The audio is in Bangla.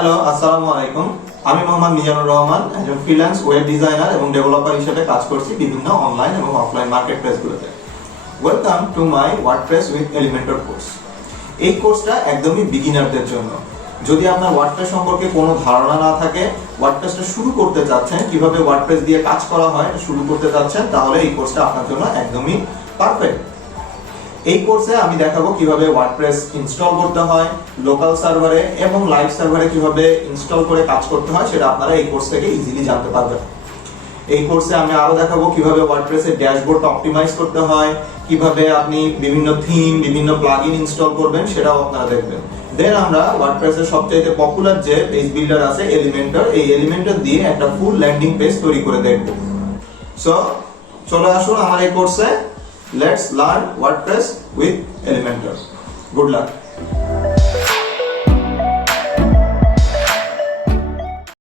হ্যালো, আসসালামু আলাইকুম। আমি মোহাম্মদ মিজানুর রহমান, একজন ফ্রিল্যান্স ওয়েব ডিজাইনার এবং ডেভেলপার হিসেবে কাজ করছি বিভিন্ন অনলাইন এবং অফলাইন মার্কেট প্লেসগুলোতে। Welcome to my WordPress with Elementor course. এই কোর্সটা একদমই বিগিনারদের জন্য। যদি আপনার ওয়ার্ডপ্রেস সম্পর্কে কোনো ধারণা না থাকে, ওয়ার্ডপ্রেসটা শুরু করতে চাচ্ছেন, কিভাবে ওয়ার্ডপ্রেস দিয়ে কাজ করা হয় শুরু করতে চাচ্ছেন, তাহলে এই কোর্সটা আপনার জন্য একদমই পারফেক্ট। এই কোর্সে আমি দেখাবো কিভাবে ওয়ার্ডপ্রেস ইনস্টল করতে হয়, লোকাল সার্ভারে এবং লাইভ সার্ভারে কিভাবে ইনস্টল করে কাজ করতে হয়, সেটা আপনারা এই কোর্স থেকে ইজিলি জানতে পারবেন। এই কোর্সে আমি আরো দেখাবো কিভাবে ওয়ার্ডপ্রেসের ড্যাশবোর্ড অপটিমাইজ করতে হয়, কিভাবে আপনি বিভিন্ন থিম, বিভিন্ন প্লাগইন ইনস্টল করবেন, সেটাও আপনারা দেখবেন। দেন আমরা ওয়ার্ডপ্রেসের সবচেয়ে পপুলার যে পেজ বিল্ডার আছে এলিমেন্টর, এই এলিমেন্টর দিয়ে একটা ফুল ল্যান্ডিং পেজ তৈরি করে দেখব। সো চলে আসুন আমার এই কোর্সে। Let's learn WordPress with Elementor. Good luck.